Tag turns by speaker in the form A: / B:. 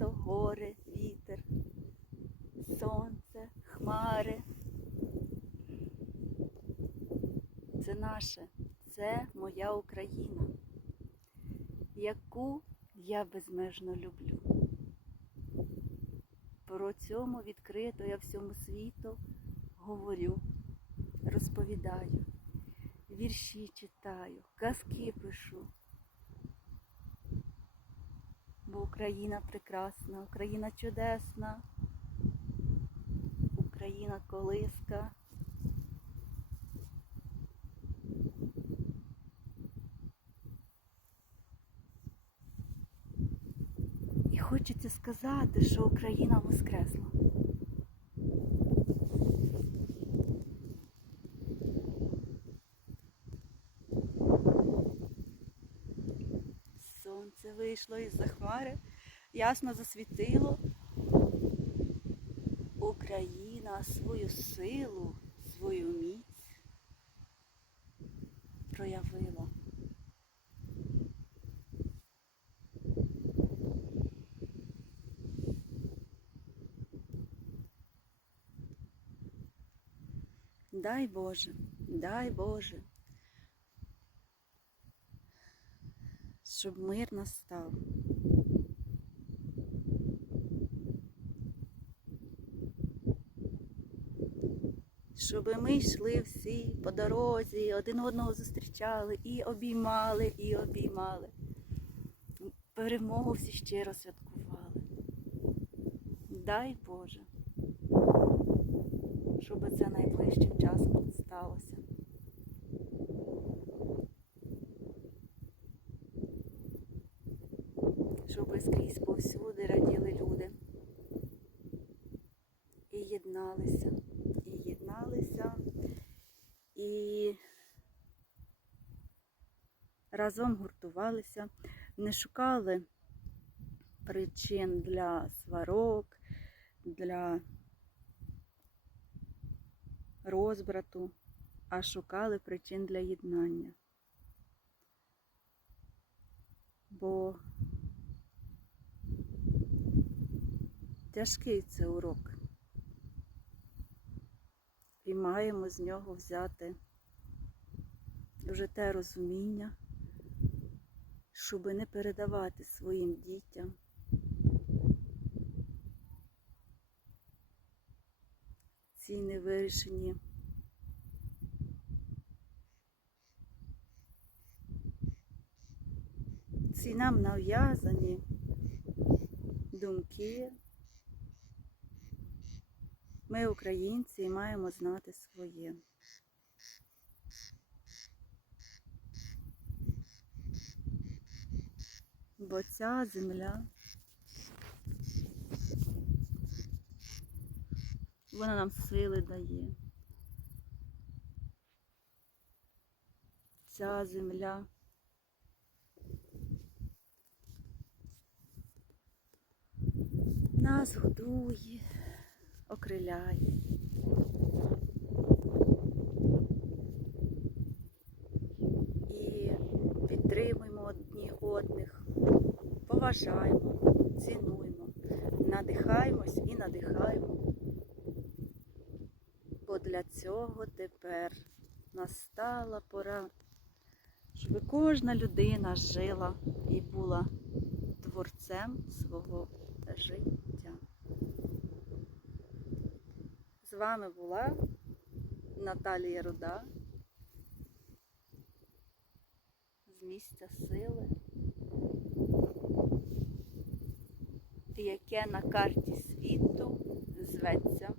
A: літо, гори, вітер, сонце, хмари. Це наше, це моя Україна, яку я безмежно люблю. Про цьому відкрито я всьому світу говорю, розповідаю, вірші читаю, казки пишу. Бо Україна прекрасна, Україна чудесна, Україна колиска. І хочеться сказати, що Україна воскресла. Сонце вийшло із-за хмари, ясно засвітило. Україна свою силу, свою міць проявила. Дай Боже, дай Боже, щоб мир настав. Щоб ми йшли всі по дорозі, один одного зустрічали і обіймали, і обіймали. Перемогу всі щиро святкували. Дай Боже, щоб це найближчим часом сталося. Скрізь повсюди раділи люди. І єдналися, і єдналися, і разом гуртувалися, не шукали причин для сварок, для розбрату, а шукали причин для єднання. Бо тяжкий це урок. І маємо з нього взяти вже те розуміння, щоб не передавати своїм дітям ці невирішені ці нам нав'язані думки. Ми, українці, маємо знати своє. Бо ця земля, вона нам сили дає. Ця земля нас годує, окриляє. І підтримуємо одні одних, поважаємо, цінуємо, надихаємось і надихаємо. Бо для цього тепер настала пора, щоб кожна людина жила і була творцем свого життя. З вами була Наталія Руда з місця сили, яке на карті світу зветься